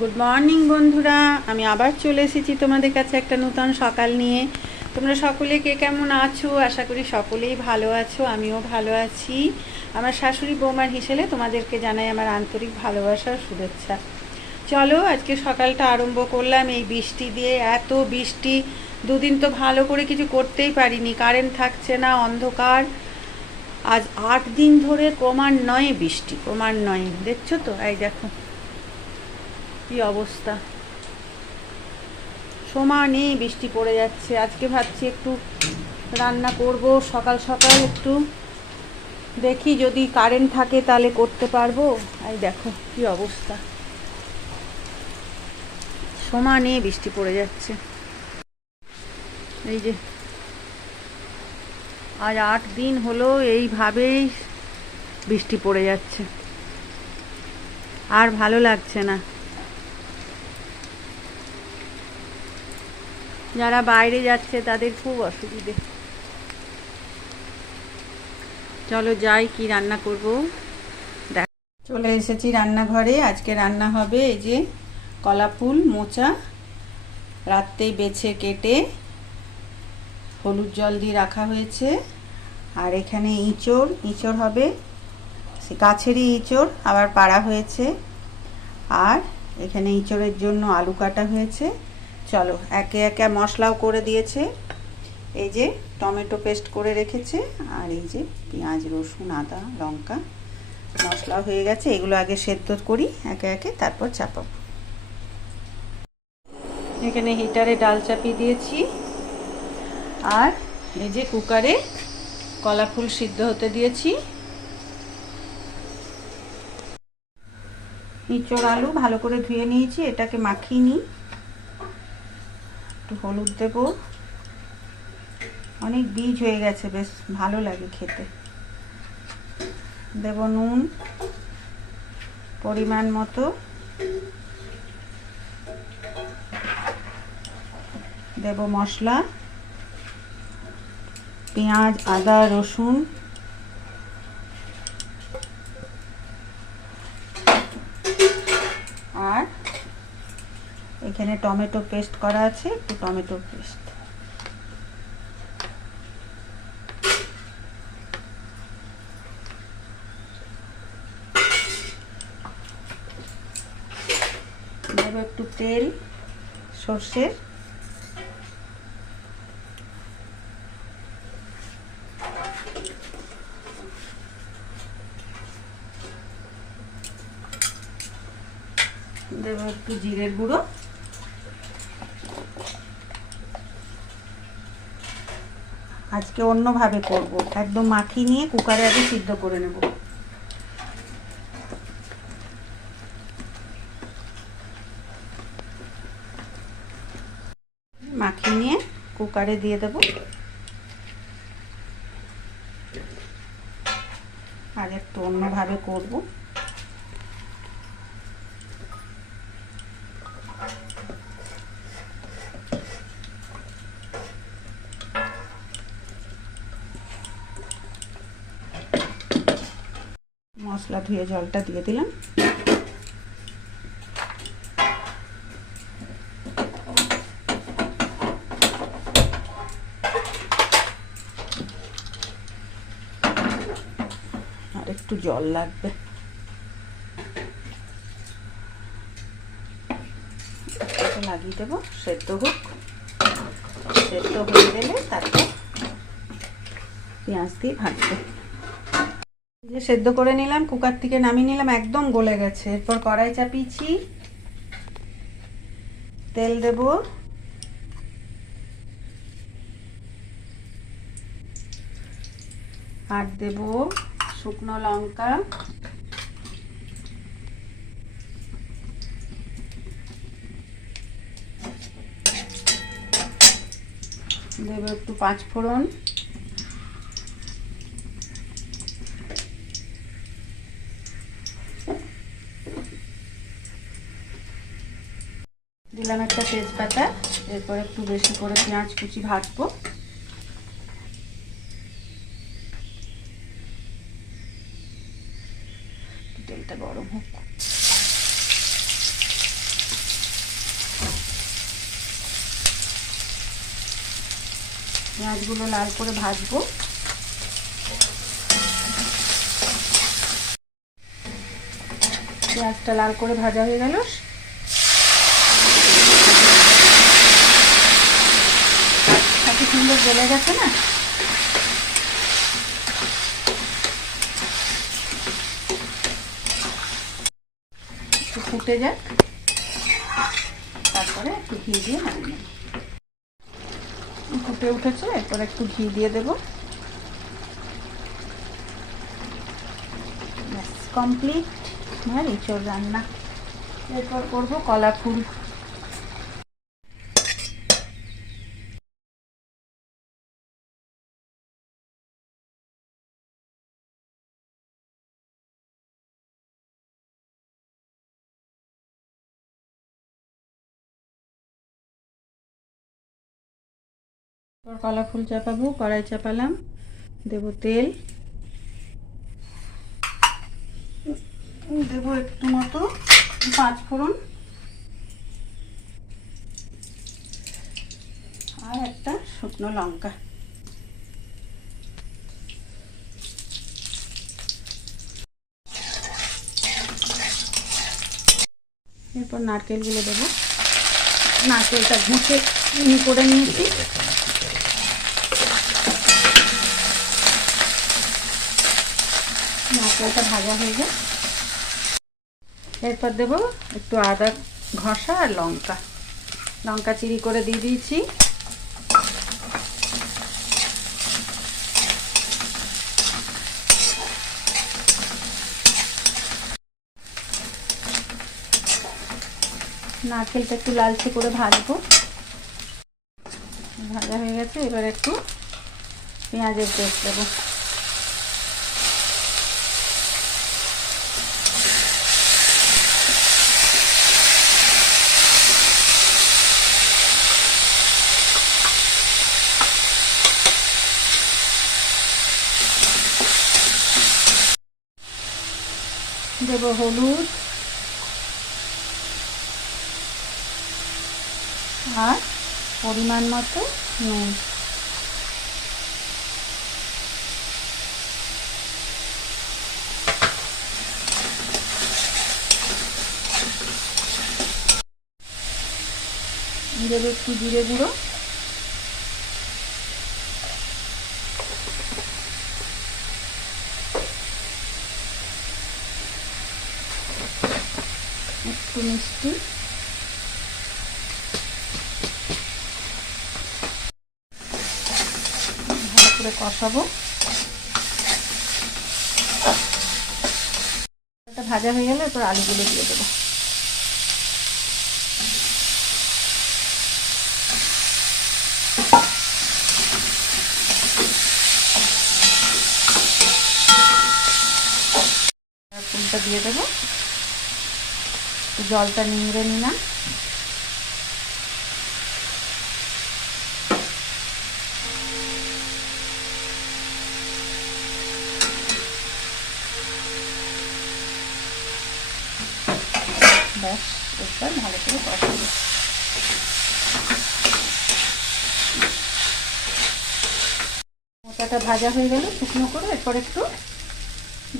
Good morning বন্ধুরা, আমি আবার চলে এসেছি তোমাদের কাছে একটা নতুন সকাল নিয়ে। তোমরা সকলে কে কেমন আছো? আশা করি সকলেই ভালো আছো, আমিও ভালো আছি। আমার শাশুড়ি বৌমার হিসেবে তোমাদেরকে জানাই আমার আন্তরিক ভালোবাসা ও শুভেচ্ছা। চলো আজকে সকালটা আরম্ভ করলাম এই বৃষ্টি দিয়ে। এত বৃষ্টি, দুদিন তো ভালো করে কিছু করতেই পারিনি, কারেন্ট থাকছে না, অন্ধকার। আজ 8 দিন ধরে ক্রমান্বয়ে বৃষ্টি, ক্রমান্বয়ে। দেখছো তো, এই দেখো কি অবস্থা, সমানে বৃষ্টি পড়ে যাচ্ছে। আজকে ভাবছি একটু রান্না করব সকাল সকাল, একটু দেখি যদি কারেন্ট থাকে তাহলে করতে পারবো। এই দেখো কি অবস্থা, সমানে বৃষ্টি পড়ে যাচ্ছে। এই যে আজ 8 দিন হলো এইভাবেই বৃষ্টি পড়ে যাচ্ছে, আর ভালো লাগছে না। যারা বাইরে যাচ্ছে তাদের খুব অসুবিধে। চলো যাই, কি রান্না করব। চলে এসেছি রান্নাঘরে। আজকে রান্না হবে এই যে কলা ফুল মোচা, রাত্রেই বেছে কেটে হলুদ জল দিয়ে রাখা হয়েছে। আর এখানে ইঁচড় হবে, সে গাছেরই ইঁচড়, আবার পাড়া হয়েছে। আর এখানে ইঁচড়ের জন্য আলু কাটা হয়েছে। চলো একে একে মশলাও করে দিয়েছে, এই যে টমেটো পেস্ট করে রেখেছে, আর এই যে পেঁয়াজ রসুন আদা লঙ্কা মশলা হয়ে গেছে। এগুলো আগে সেদ্ধ করি একে একে, তারপর চাপাবো। এখানে হিটারে ডাল চাপিয়ে দিয়েছি, আর এই যে কুকারে কলা ফুল সিদ্ধ হতে দিয়েছি। ইঁচড় আলু ভালো করে ধুয়ে নিয়েছি, এটাকে মাখিয়ে নিই। একটু হলুদ দেবো, অনেক বীজ হয়ে গেছে, বেশ ভালো লাগে খেতে। দেব নুন পরিমাণ মতো, দেব মশলা পেঁয়াজ আদা রসুন, আর এখানে টমেটো পেস্ট করা আছে, একটু টমেটো পেস্ট দেব, একটু তেল সর্ষের, দেব একটু জিরের গুঁড়ো। আজকে অন্যভাবে করব, একদম মাখিয়ে নিয়ে কুকারে আগে সিদ্ধ করে নেব। মাখিয়ে নিয়ে কুকারে দিয়ে দেব। আর একটু অন্যভাবে করব। মশলা ধুয়ে জলটা দিয়ে দিলাম। আর একটু জল লাগবে, লাগিয়ে দেবো, সেদ্ধ হোক। সেদ্ধ হয়ে গেলে তারপর পেঁয়াজ দিয়ে ভাজবো। যে সেদ্ধ করে নিলাম, কুকার থেকে নামিয়ে নিলাম, একদম গলে গেছে। এরপর কড়াই চাপিয়েছি, তেল দেব, আর দেব শুকনো লঙ্কা, দেব একটু পাঁচফোড়ন, দিলাম একটা তেজপাতা। এরপর একটু বেশি করে পেঁয়াজ কুচি ভাজবো। তেলটা গরম হোক। পেঁয়াজগুলো লাল করে ভাজবো। পেঁয়াজটা লাল করে ভাজা হয়ে গেল, কত সুন্দর গলে গেছে না। একটু ফুটে যাক, তারপরে একটু ঘি দিয়ে নামিয়ে নেব। ফুটে উঠেছে, এরপর একটু ঘি দিয়ে দেবো। ব্যাস কমপ্লিট আমার এঁচোড় রান্না। এরপর করবো কলা ফুল। কলা ফুল চাপাবো, কড়াই চাপালাম, দেবো তেল, দেবো একটু মতো 5 ফোড়ন আর একটা শুকনো লঙ্কা। এরপর নারকেলগুলো দেবো। নারকেলটা ঘুঁচে করে নিয়েছি। নারকেলটা ভাজা হয়ে যায়, এরপর দেবো একটু আদা ঘষা আর লঙ্কা। লঙ্কা চিড়ি করে দিয়ে দিয়েছি। নারকেলটা একটু লালচে করে ভাজবো। ভাজা হয়ে গেছে, এবার একটু পেঁয়াজের পেস্ট দেবো। দেবো হলুদ আর পরিমাণ মতো নুন। দেবো একটু জিরে গুঁড়ো, একটু মিষ্টি, ভালো করে কষাবো। এটা ভাজা হয়ে গেলে এরপর আলুগুলো দিয়ে দেবো। ফুলটা দিয়ে দেবো, জলটা নিংড়ে নিলাম। ব্যাস, এরপর ভালো করে কষাবো। মোচাটা ভাজা হয়ে গেল শুকনো করে, এরপর একটু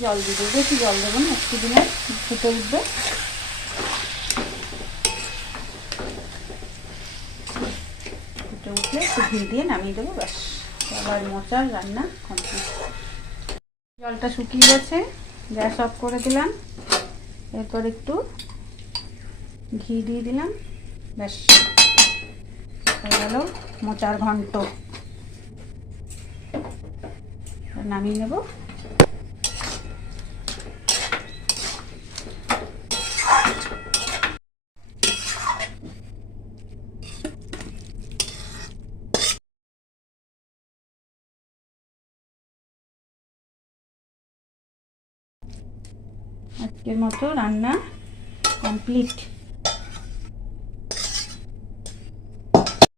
জল দিয়ে দেবো। বেশি জল দেবো না, একটু দিলে ফুটে উঠবে। ফুটে উঠলে একটু ঘি দিয়ে নামিয়ে দেবো। ব্যাস, আবার মোচার রান্না কমপ্লিট। জলটা শুকিয়ে গেছে, গ্যাস অফ করে দিলাম। এরপর একটু ঘি দিয়ে দিলাম। ব্যাস, হয়ে গেল মোচার ঘন্ট। নামিয়ে নেব। আজকের মতো রান্না কমপ্লিট।